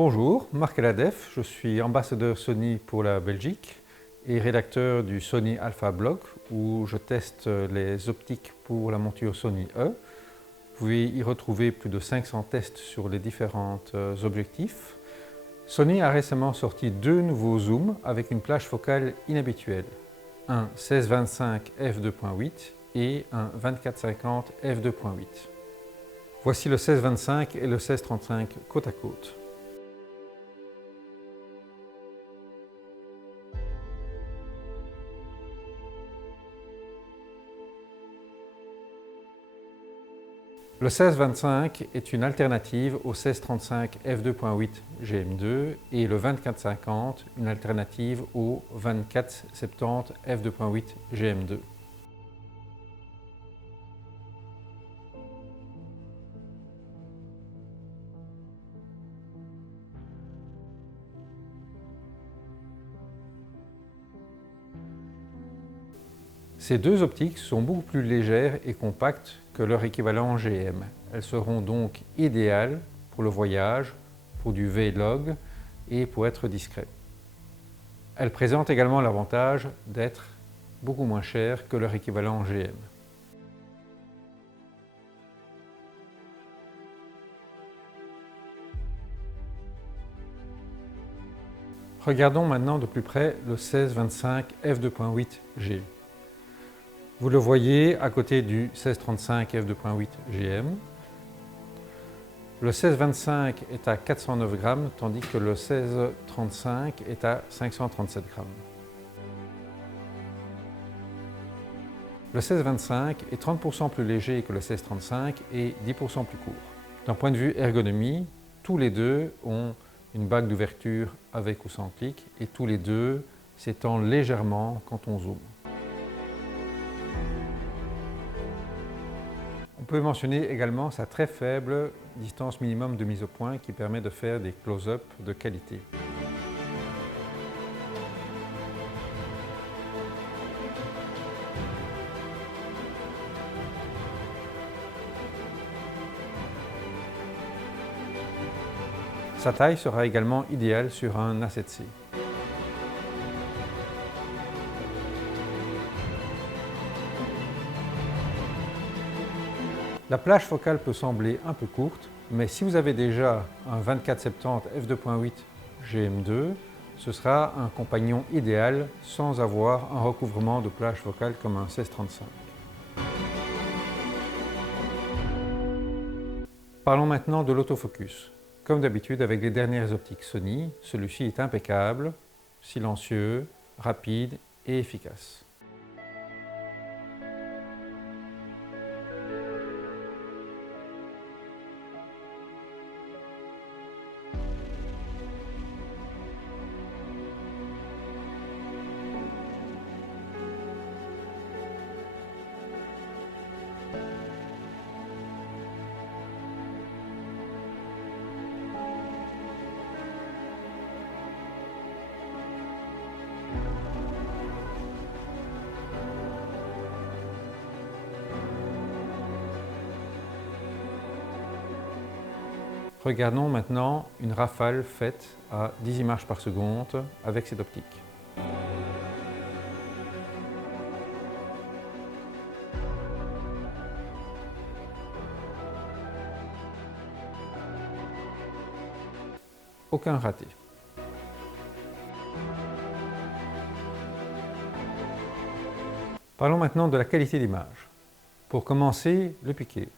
Bonjour, Marc Eladef, je suis ambassadeur Sony pour la Belgique et rédacteur du Sony Alpha Blog où je teste les optiques pour la monture Sony E. Vous pouvez y retrouver plus de 500 tests sur les différents objectifs. Sony a récemment sorti deux nouveaux zooms avec une plage focale inhabituelle. Un 16-25 f2.8 et un 24-50 f2.8. Voici le 16-25 et le 16-35 côte à côte. Le 16-25 est une alternative au 16-35 f2.8 GM2 et le 24-50 une alternative au 24-70 f2.8 GM2. Ces deux optiques sont beaucoup plus légères et compactes que leur équivalent GM. Elles seront donc idéales pour le voyage, pour du vlog et pour être discret. Elles présentent également l'avantage d'être beaucoup moins chères que leur équivalent GM. Regardons maintenant de plus près le 16-25 f2.8 G. Vous le voyez à côté du 16-35 f2.8 GM. Le 16-25 est à 409 grammes, tandis que le 16-35 est à 537 grammes. Le 16-25 est 30% plus léger que le 16-35 et 10% plus court. D'un point de vue ergonomie, tous les deux ont une bague d'ouverture avec ou sans clic et tous les deux s'étendent légèrement quand on zoome. On peut mentionner également sa très faible distance minimum de mise au point qui permet de faire des close-up de qualité. Sa taille sera également idéale sur un A7C. La plage focale peut sembler un peu courte, mais si vous avez déjà un 24-70 f2.8 GM2, ce sera un compagnon idéal sans avoir un recouvrement de plage focale comme un 16-35. Parlons maintenant de l'autofocus. Comme d'habitude avec les dernières optiques Sony, celui-ci est impeccable, silencieux, rapide et efficace. Regardons maintenant une rafale faite à 10 images par seconde avec cette optique. Aucun raté. Parlons maintenant de la qualité d'image. Pour commencer, le piqué.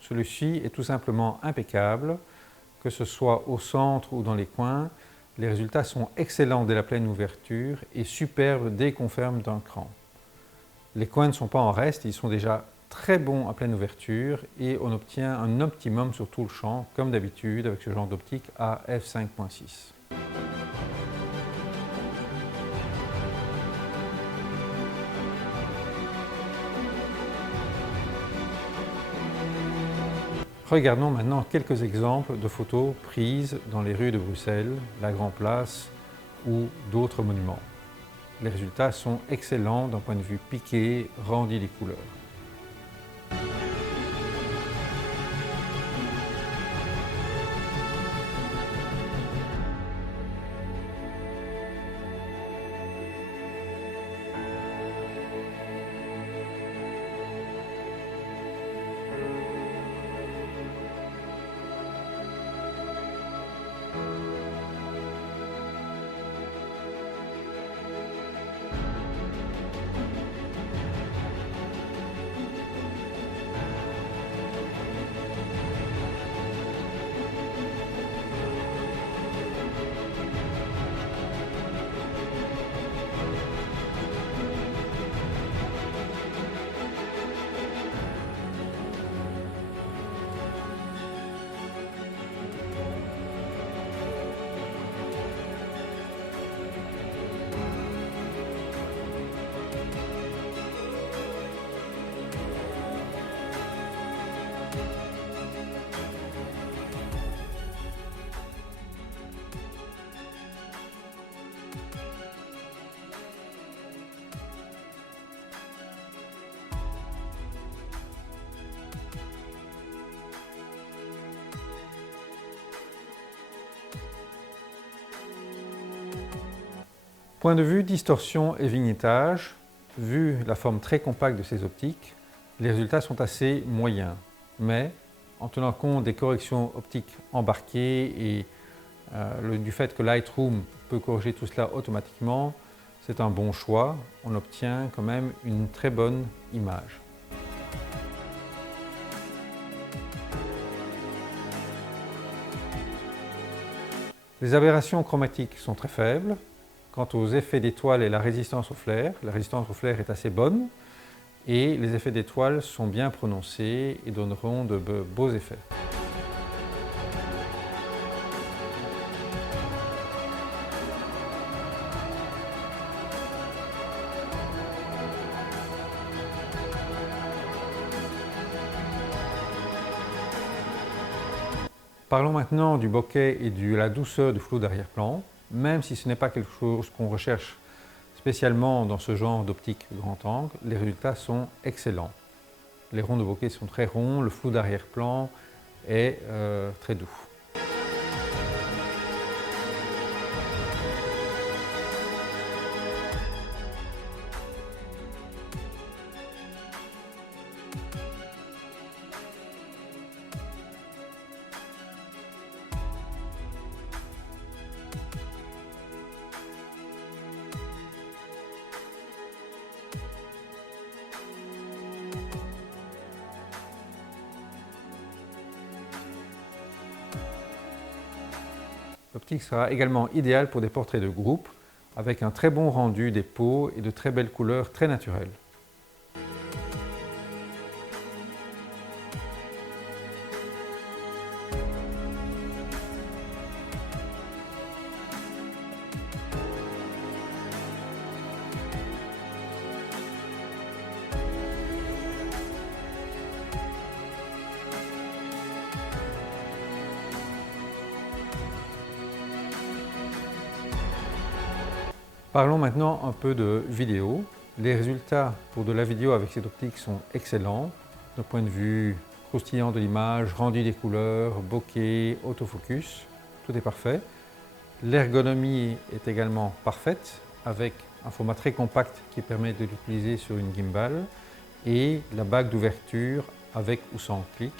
Celui-ci est tout simplement impeccable. Que ce soit au centre ou dans les coins, les résultats sont excellents dès la pleine ouverture et superbes dès qu'on ferme d'un cran. Les coins ne sont pas en reste, ils sont déjà très bons à pleine ouverture et on obtient un optimum sur tout le champ, comme d'habitude avec ce genre d'optique à f5.6. Regardons maintenant quelques exemples de photos prises dans les rues de Bruxelles, la Grand Place ou d'autres monuments. Les résultats sont excellents d'un point de vue piqué, rendu des couleurs. point de vue distorsion et vignettage, vu la forme très compacte de ces optiques, les résultats sont assez moyens. Mais en tenant compte des corrections optiques embarquées et du fait que Lightroom peut corriger tout cela automatiquement, c'est un bon choix. On obtient quand même une très bonne image. Les aberrations chromatiques sont très faibles. Quant aux effets d'étoiles et la résistance au flair est assez bonne et les effets d'étoiles sont bien prononcés et donneront de beaux effets. Parlons maintenant du bokeh et de la douceur du flou d'arrière-plan. Même si ce n'est pas quelque chose qu'on recherche spécialement dans ce genre d'optique grand angle, les résultats sont excellents. Les ronds de bokeh sont très ronds, le flou d'arrière-plan est très doux. L'optique sera également idéale pour des portraits de groupe, avec un très bon rendu des peaux et de très belles couleurs très naturelles. Parlons maintenant un peu de vidéo. Les résultats pour de la vidéo avec cette optique sont excellents, d'un point de vue croustillant de l'image, rendu des couleurs, bokeh, autofocus, tout est parfait. L'ergonomie est également parfaite, avec un format très compact qui permet de l'utiliser sur une gimbal, et la bague d'ouverture avec ou sans clic,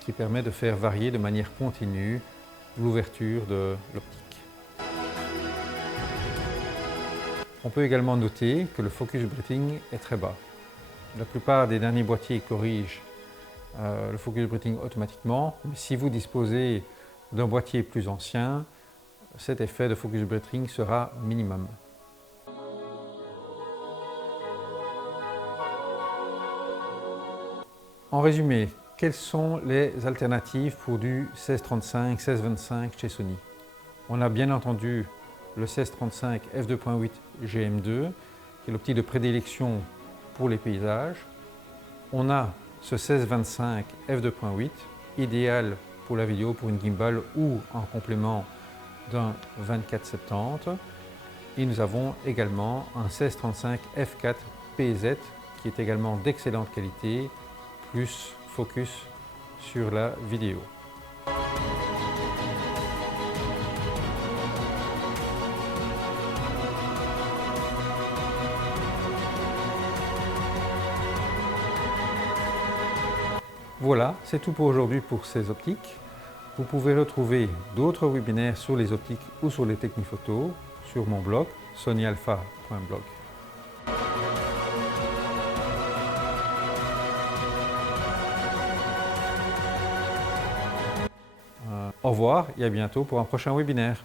qui permet de faire varier de manière continue l'ouverture de l'optique. On peut également noter que le focus breathing est très bas. La plupart des derniers boîtiers corrigent le focus breathing automatiquement, mais si vous disposez d'un boîtier plus ancien, cet effet de focus breathing sera minimum. En résumé, quelles sont les alternatives pour du 16-35, 16-25 chez Sony? On a bien entendu le 16-35 f2.8 GM2, qui est l'optique de prédilection pour les paysages. On a ce 16-25 f2.8, idéal pour la vidéo, pour une gimbal ou en complément d'un 24-70. Et nous avons également un 16-35 f4 PZ qui est également d'excellente qualité, plus focus sur la vidéo. Voilà, c'est tout pour aujourd'hui pour ces optiques. Vous pouvez retrouver d'autres webinaires sur les optiques ou sur les techniques photo sur mon blog sonyalpha.blog. Au revoir et à bientôt pour un prochain webinaire.